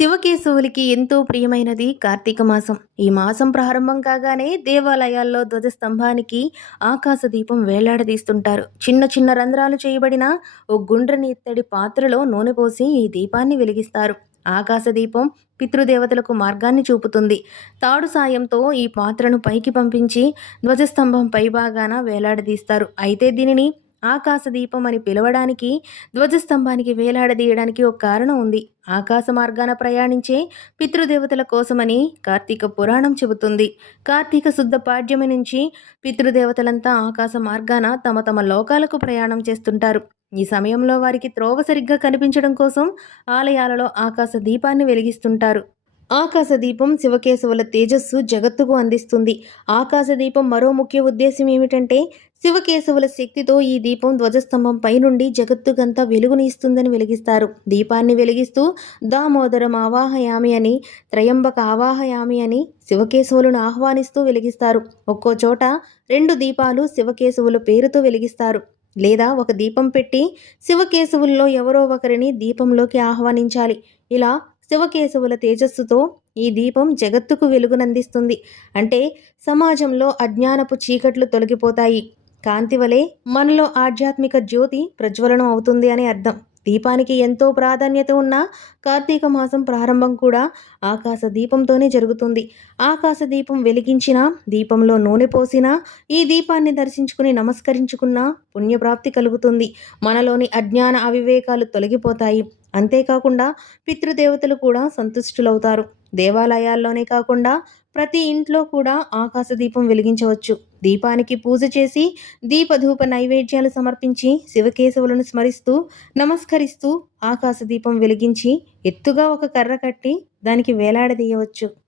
శివకేశవులకి ఎంతో ప్రియమైనది కార్తీక మాసం. ఈ మాసం ప్రారంభం కాగానే దేవాలయాల్లో ధ్వజస్తంభానికి ఆకాశ దీపం వేలాడదీస్తుంటారు. చిన్న చిన్న రంధ్రాలు చేయబడిన ఓ గుండ్రని ఇత్తడి పాత్రలో నూనె పోసి ఈ దీపాన్ని వెలిగిస్తారు. ఆకాశ దీపం పితృదేవతలకు మార్గాన్ని చూపుతుంది. తాడు సాయంతో ఈ పాత్రను పైకి పంపించి ధ్వజస్తంభం పైభాగాన వేలాడదీస్తారు. అయితే దీనిని ఆకాశ దీపం అని పిలవడానికి ధ్వజస్తంభానికి వేలాడదీయడానికి ఒక కారణం ఉంది. ఆకాశ మార్గాన ప్రయాణించే పితృదేవతల కోసమని కార్తీక పురాణం చెబుతుంది. కార్తీక శుద్ధ పాడ్యమి నుంచి పితృదేవతలంతా ఆకాశ మార్గాన తమ తమ లోకాలకు ప్రయాణం చేస్తుంటారు. ఈ సమయంలో వారికి త్రోవ సరిగ్గా కనిపించడం కోసం ఆలయాలలో ఆకాశ దీపాన్ని వెలిగిస్తుంటారు. ఆకాశ దీపం శివకేశవుల తేజస్సు జగత్తుకు అందిస్తుంది. ఆకాశ దీపం మరో ముఖ్య ఉద్దేశం ఏమిటంటే శివకేశవుల శక్తితో ఈ దీపం ధ్వజస్తంభం పైనుండి జగత్తుకంతా వెలుగుని ఇస్తుందని వెలిగిస్తారు. దీపాన్ని వెలిగిస్తూ దామోదరం ఆవాహయామి అని త్రయంబక ఆవాహయామి అని శివకేశవులను ఆహ్వానిస్తూ వెలిగిస్తారు. ఒక్కో చోట రెండు దీపాలు శివకేశవుల పేరుతో వెలిగిస్తారు. లేదా ఒక దీపం పెట్టి శివకేశవుల్లో ఎవరో ఒకరిని దీపంలోకి ఆహ్వానించాలి. ఇలా శివకేశవుల తేజస్సుతో ఈ దీపం జగత్తుకు వెలుగునందిస్తుంది. అంటే సమాజంలో అజ్ఞానపు చీకట్లు తొలగిపోతాయి. కాంతి వలె మనలో ఆధ్యాత్మిక జ్యోతి ప్రజ్వలనం అవుతుంది అని అర్థం. దీపానికి ఎంతో ప్రాధాన్యత ఉన్న కార్తీక మాసం ప్రారంభం కూడా ఆకాశ దీపంతోనే జరుగుతుంది. ఆకాశ దీపం వెలిగించినా దీపంలో నూనె పోసినా ఈ దీపాన్ని దర్శించుకుని నమస్కరించుకున్నా పుణ్యప్రాప్తి కలుగుతుంది. మనలోని అజ్ఞాన అవివేకాలు తొలగిపోతాయి. అంతేకాకుండా పితృదేవతలు కూడా సంతుష్టులవుతారు. దేవాలయాల్లోనే కాకుండా ప్రతి ఇంట్లో కూడా ఆకాశ దీపం వెలిగించవచ్చు. దీపానికి పూజ చేసి దీపధూప నైవేద్యాలు సమర్పించి శివకేశవులను స్మరిస్తూ నమస్కరిస్తూ ఆకాశ దీపం వెలిగించి ఎత్తుగా ఒక కర్ర కట్టి దానికి వేలాడదీయవచ్చు.